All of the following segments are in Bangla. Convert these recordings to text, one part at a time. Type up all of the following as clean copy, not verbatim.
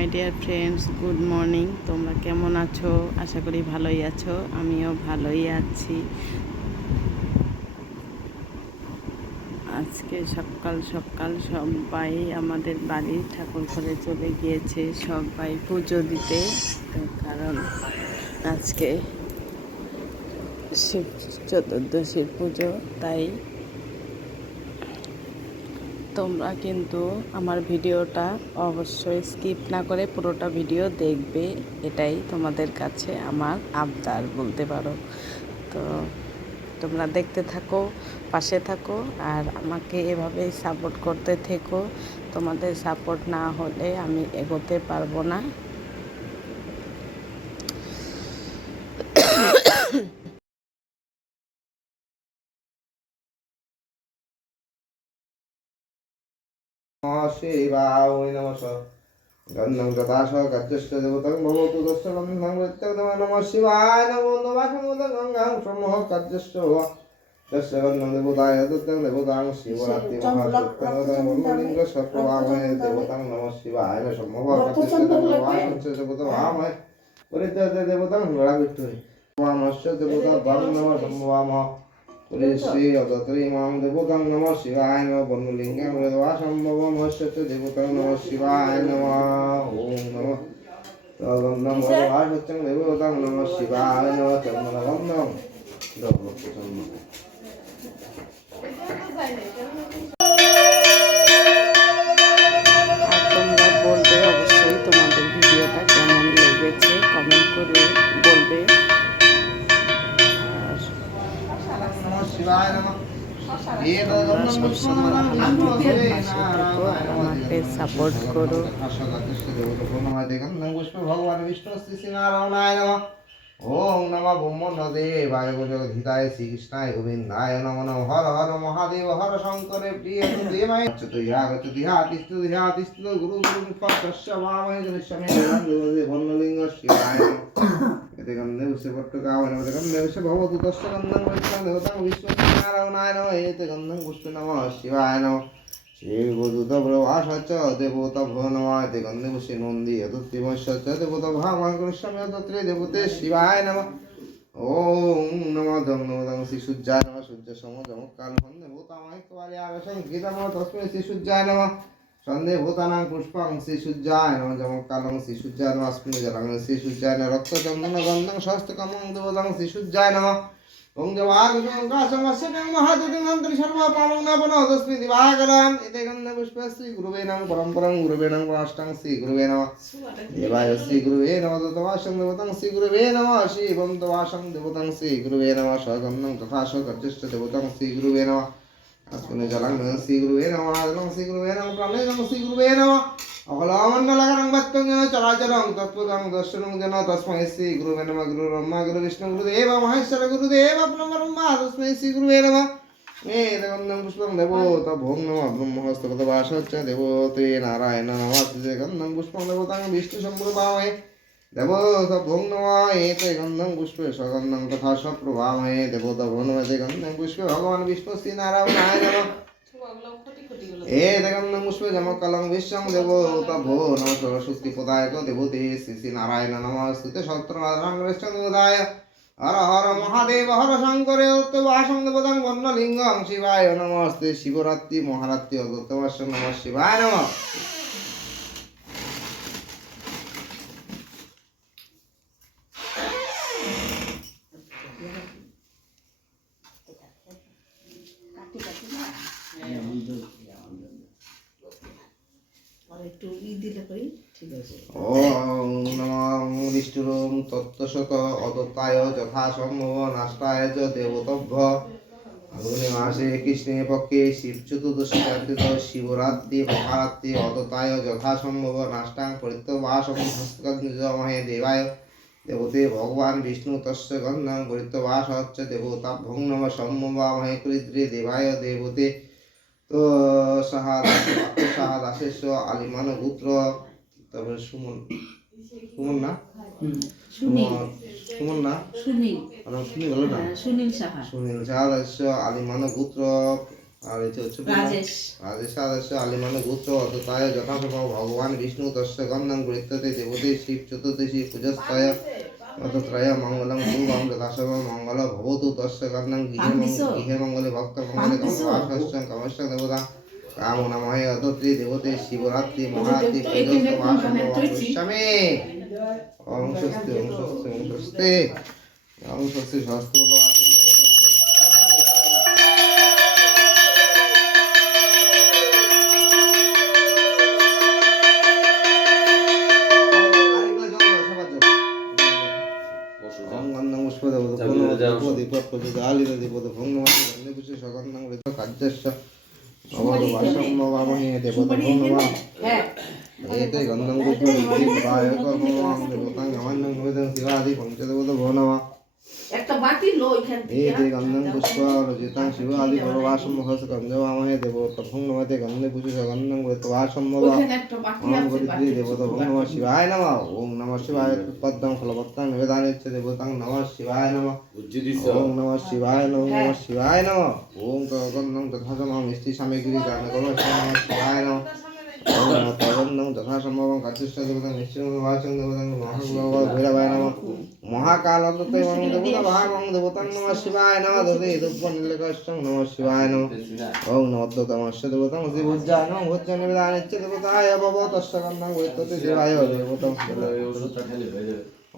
My dear friends, good morning. তোমরা কেমন আছো? আশা করি ভালোই আছো। আমিও ভালোই আছি। আজকে সকাল সকাল সবাই আমাদের বাড়ির ঠাকুর ঘরে চলে গিয়েছে, সবাই পুজো দিতে। কারণ আজকে শিব চতুর্দশীর পুজো, তাই তোমরা কিন্তু আমার ভিডিওটা অবশ্যই স্কিপ না করে পুরোটা ভিডিও দেখবে, এটাই তোমাদের কাছে আমার আবদার বলতে পারো। তো তোমরা দেখতে থাকো, পাশে থাকো, আর আমাকে এভাবেই সাপোর্ট করতে থেকো। তোমাদের সাপোর্ট না হলে আমি এগোতে পারবো না। शिवाय नमः गन्धं गदाश गच्छश्च देवतं भवतु तस्य गन्धं प्रत्यग्नं नमः शिवाय नमो नमः गंगां समूह गच्छश्च तस्य गन्धं देवताय दत्तं देवतां शिवरात्रि महासुक्तं वन्दलिंग सप्रभामय देवतां नमः शिवाय समूह गच्छश्च देवतां देवतां परित्यज देवतां गणाविष्णुः वामश्च देवता दां नमः समूहामः श्री अदत्री मां देवतां नमः शिवाय नमः वन्नुलिंगं हृदवासंभवं हस्यते देवतां नमः शिवाय नमः ओम नमः गन्धं वरवासचं देवतां नमः शिवाय नमः चन्दनगन्धं আর তোমরা বলবে অবশ্যই তোমাদের ভিডিওটা কেমন লেগেছে, কমেন্ট করে বলবে। আর তোমরা সবসময় ভালো থেকো, পাশে থেকো, আর আমাকে সাপোর্ট করো। भगवान विष्णु श्री नारायणाय नमः ओम नमः ब्रह्मदेवाय जगद्धिताय श्री कृष्णाय गोविंदाय नमो नमः हर हर महादेव हर शंकर प्रिय देवाय तिष्ठति गुरु गुरु तस्य वामहे जनिष्यमे वन्नलिंग शिवाय एते गन्धे उसे पट्टकावने एते गन्धे उसे भवतु तस्य गन्धं वैष्णव देवतां विश्वनारायणाय नमः एते गन्धं पुष्पे नमः शिवाय नमः श्रीगुरुतप्रवासच देवता भो नमः एते गन्धे पुष्पे नन्दी यदुत्तिमश्च देवता भामाकृष्णमे तत्रे देवते शिवाय नमः ओम नमः धम्मोदं श्री सूर्याय नमः सूर्य समोदं कालभन्ने भूतामहे कवालयावशं गीतमो तस्मै श्री सूर्याय नमः सन्धे भूतानां पुष्पं श्री सूर्याय नमः जमकालं श्री सूर्याय नमः अस्मिन् जलं श्री सूर्याय नमः रक्तचन्दन गन्धं शास्त्रकमं देवतां श्री सूर्याय नमः ओम देवागतं काशमस्यं महादेवं सर्वपावं नमः तस्मै दिवाकरं एते गन्धे पुष्पे श्री गुरुवे नमः परम्परं गुरुवे नमः अष्टं श्री गुरुवे नमः देवाय श्री गुरुवे नमः ततवासं देवतां श्री गुरुवे नमः शिवं तवासं देवतां श्री गुरुवे नमः सगन्धं तथा सगर्जश्च देवतां श्री गुरुवे नमः अस्मिन् जलं श्री गुरुवे नमः आदलं श्री गुरुवे नमः प्राणेनं श्री गुरुवे नमः अखिलमण्डलकरं वत्तं चराचरं तत्त्वं दर्शनं जन तस्मै श्री गुरुवे नमः गुरु ब्रह्मा गुरु विष्णु गुरुदेव महेश्वर गुरुदेव ब्रह्मा तस्मै श्री गुरुवे नमः गन्धं पुष्पं देवता भों नमः ब्रह्महस्तगतवासश्च देवते नारायण नमः गन्धं पुष्पं देवतां विष्णुशम्भुर्भामहे देवता भों नमः एते गन्धं पुष्पे सगन्धं तथा सप्रभामहे देवता भो नमः एते गन्धं पुष्पे भगवान् विष्णु श्री नारायणाय नमः एते गन्धं पुष्पे जमकालं विश्वं देवता भो नमः सरस्वती पदायक देवते श्री श्री नारायण नमः स्तुते सहस्रनारायणश्च देवताय हर हर महादेव हर शंकर वासं देवतां वन्नलिंगं शिवाय नमस्ते शिवरात्रि महारात्रि अगतवासं नमः शिवाय नमः ओम नमः विष्णुं तत्तशत अदत्ताय यथा सम्भव नाष्टाय च देवतभ्य फाल्गुने मासे कृष्णे पक्षे शिव चतुर्दशी शिवरात्रि महारात्रि अदत्ताय यथा सम्भव नाष्टां परित्यवासं हस्तकर्महे देवाय देवते भगवान विष्णु तस्य गन्धं परित्यवासश्च देवताभ्यो नमः सम्भवामहे कृद्रे देवाय देवते तो दासेश्व आलिमान पुत्र তারপরে সুমন সুমন না সুমন না সুনীল সুনীল হলো না সুনীল সাহা দাস্য আলিমান পুত্র আর এই হচ্ছে রাজেশ। রাজেশ আদর্শ আলিমানে গোত্র অততায় যথাসম্ভব ভগবান বিষ্ণু তস্য গন্ধং গৃহ্যতে দেবতে শিব চতুর্দশী পূজস্তয় অতত্রয় মঙ্গলং শুভং যথাসম্ভব মঙ্গল ভবতু তস্য গন্ধং গৃহে মঙ্গলে ভক্ত মঙ্গলে কমলাশস্যং কমস্য দেবতা কামনাময় অতত্রী দেবতে শিবরাত্রি মহারাত্রি পূজস্তমাসম্ভবং ওম স্বস্তি ওম স্বস্তি ওম স্বস্তি ওম স্বস্তি স্বস্তি একটা বাটি লো এখান থেকে গন্ধং পুষ্প রজিতাং শিব আদি পরবাসম মহস গন্ধবামহে দেবতা ভঙ্গমতে গন্ধে পুজো গন্ধং গতবাসম ওখানে একটা বাটি ওম আছে গরিদ্রি দেবতা ভং নমঃ শিবায় নমঃ ওম নমঃ শিবায় পদ্মং ফলবত্তাং নিবেদানিচ্ছ দেবতাং নমঃ শিবায় নমঃ ওম নমঃ শিবায় নমঃ শিবায় নমঃ ওম গন্ধং তথাসমম মিষ্টি সামগ্রী দান নমঃ শিবায় নমঃ ওম নমঃ তগন্ধং তথাসমম কাচিষ্ঠ দেবতাং নিশ্চিং বাচং দেবতাং মহাভগবান ভৈরবায় নমঃ মহাকাল অন্ততে মং দেবতা ভাগং দেবতাং নমঃ শিবায় নমঃ দধে দুপন নীলকষ্টং নমঃ শিবায় নমঃ ওম নমঃ দেবতাং শ্রীভুজ্জায় নমঃ ভুজ্জ নিবেদানিচ্ছ দেবতায় ভব তস্য গন্ধং বৈত্যতে শিবায় দেবতাং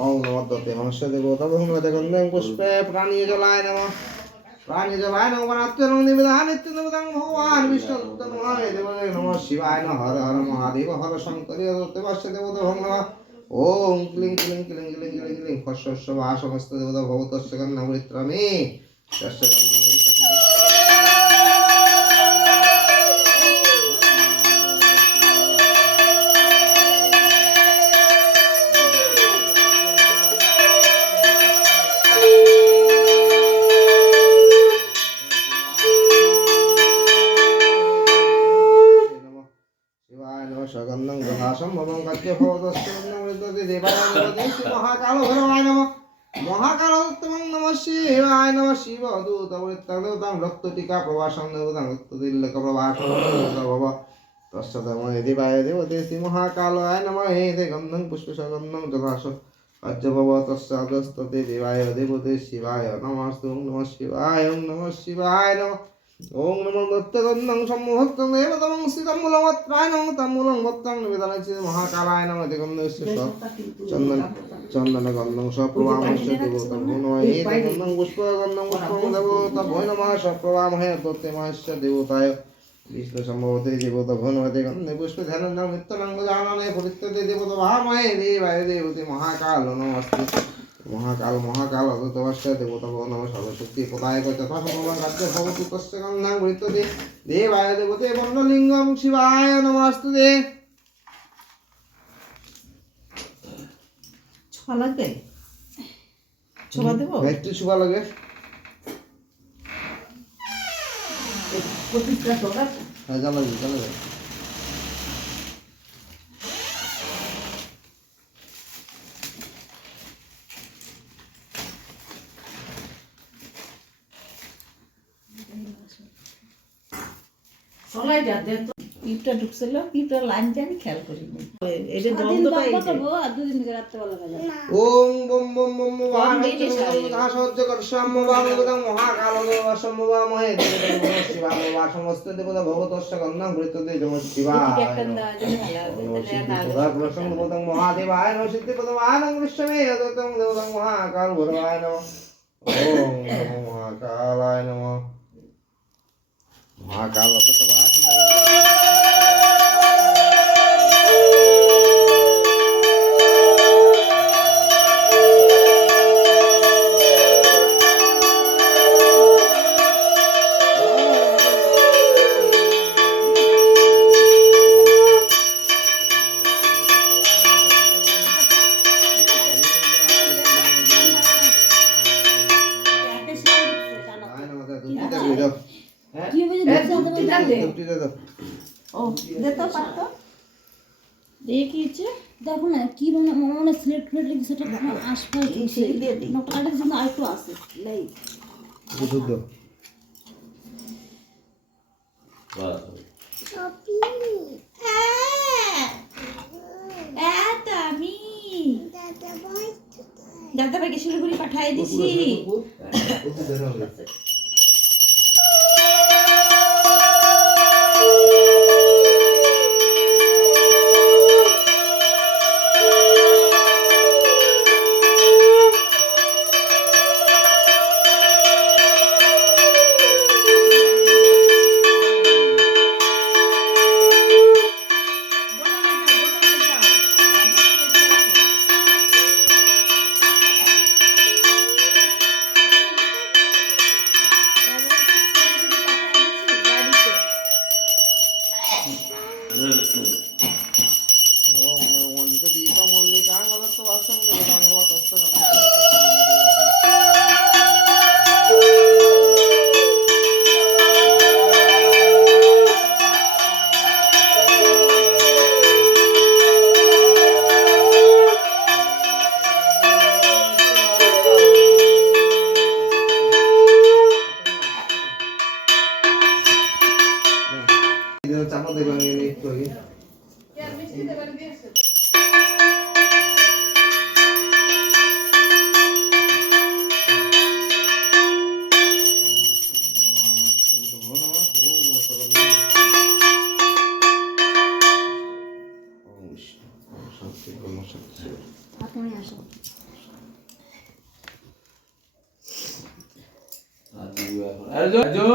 ওম নমঃ মনুষ্য দেবতা ভগবতে গন্ধং পুষ্পে প্রাণী জলায় নমঃ প্রাণী জলায় নমঃ বনাত্মং নিবেদানিচ্ছ দেবতাং ভগবান বিষ্ণু তন্ময় দেবতে নমঃ শিবায় নমঃ হর হর মহাদেব হর শঙ্করী দেবস্য দেবতা ভং নমঃ ওম ক্লিং ক্লিং ক্লিং ক্লিং ক্লিং ক্লিং ফস্য বা সমস্ত দেবতা ভগবতস্য গন্ধং পরিত্রামে তস্য গন্ধং সগন্ধং যথাসম্ভবং কার্য ভবতস্য গন্ধং বিদ্যতে দেবায় নমঃ মহাকাল ভৈরবায় নমঃ মহাকাল উত্তমং নমঃ শিবায় নমঃ শিবদূত পরিত্রাং দেবতাং রক্তটিকা প্রবাসং দেবতাং রক্ততিলক প্রবাসং দেবতা ভব তস্য ধর্মে দেবায় দেবতে শ্রী মহাকালায় নমঃ হে গন্ধং পুষ্প সগন্ধং যথাস কার্য ভব তস্য অগস্ততে দেবায় দেবতে শিবায় নমস্তে ওম নমঃ শিবায় ওম নমঃ শিবায় নমঃ ওম নমো দত্তগন্ধং সম্মুখং দেবতমং শ্রীতম্মূলং বত্রায় নমঃ তম্মূলং বত্রাং নিবেদনাচ্ছি মহাকালায় নমঃ গন্ধস্য চন্দন চন্দন গন্ধং সপ্রভামস্য দেবতা নমঃ হে গন্ধং পুষ্প গন্ধং পুষ্পং দেবতা ভৈ নমঃ সপ্রভামহে তত্তে মহেশ্য দেবতায় বিষ্ণু সম্ভবতে দেবতা ভনমতে গন্ধে পুষ্পে ধ্যানং নিত্যং জাননে পরিত্যতে দেবতা ভামহে দেবায় দেবতে মহাকাল নমস্তে মহাকাল মহাকাল অততবস্য দেবতা ভো নমঃ সর্বশক্তি পদায় যথাসম্ভবং কার্য ভবতু তস্য গন্ধং গৃহ্যতে দেবায় দেবতে বন্দলিঙ্গং শিবায় নমস্তুতে ছোলা লাগবে ছোলা দেবো একটু শুভা লাগে প্রতিটা ছোলা হ্যাঁ জ্বালাবি জ্বালাবি ছোলাই যা দে তো পিপটা ঢুকছিল পিপটা লাইন জানি খেয়াল করিনি এটা দ্বন্দ্বটা এই যে ওম বম বম বম সহ্য করসাম বাংলাং মহাকাল সম্ভবামহে দেবতা শিবাম বা সমস্ত দেবতা ভগবতস্য গন্ধং গৃহ্যতে নমঃ শিবায় প্রসন্ন দেবতাং মহাদেবায় নমঃ সিদ্ধিপদমায় নমঃ বিষ্ণবে যতং দেবতাং মহাকাল ভৈরবায় নমঃ ওম নমো মহাকালায় নমঃ মহাকাল অততবায় দেখো না কি মনে সিলেক্ট করে রেখেছে সেটা আশপাশ নটার জন্য আরেকটু আছে লাই আমি দাদা ভাইকে শিলিগুড়ি পাঠাই দিছি। চাপা দেবে একটু আগে। আপনি আসো। রাজু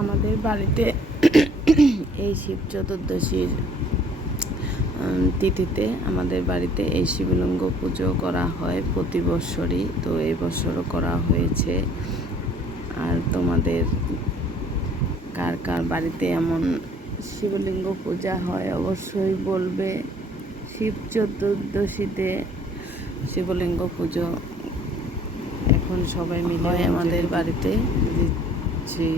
আমাদের বাড়িতে এই শিব চতুর্দশীর তিথিতে আমাদের বাড়িতে এই শিবলিঙ্গ পুজো করা হয় প্রতি বছরই, তো এই বছরও করা হয়েছে। আর তোমাদের কার কার বাড়িতে এমন শিবলিঙ্গ পূজা হয় অবশ্যই বলবে। শিব চতুর্দশীতে শিবলিঙ্গ পুজো এখন সবাই মিলে আমাদের বাড়িতে দিচ্ছি।